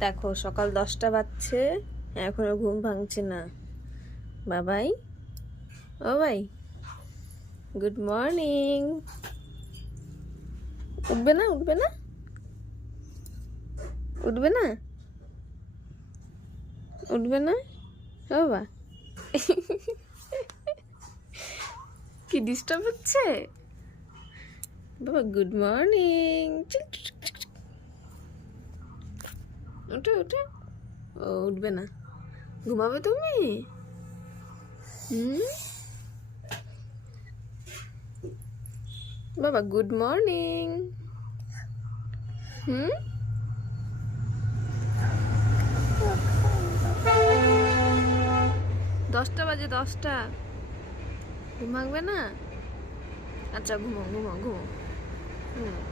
দেখো সকাল 10টা বাজছে, এখনো ঘুম ভাঙছে না। বাবাই, ও ভাই, গুড মর্নিং। উঠবে না, উঠবে না, উঠবে না, উঠবে না, ও বাবা। কি ডিস্টার্ব হচ্ছে বাবা? Good morning. উঠে উঠে, ও উঠবে না, ঘুমাবে তুমি? হুম বাবা, গুড মর্নিং। হুম, 10টা বাজে, 10টা। ঘুম ভাঙবে না? আচ্ছা, ঘুমো ঘুমো ঘুমো ঘুমো।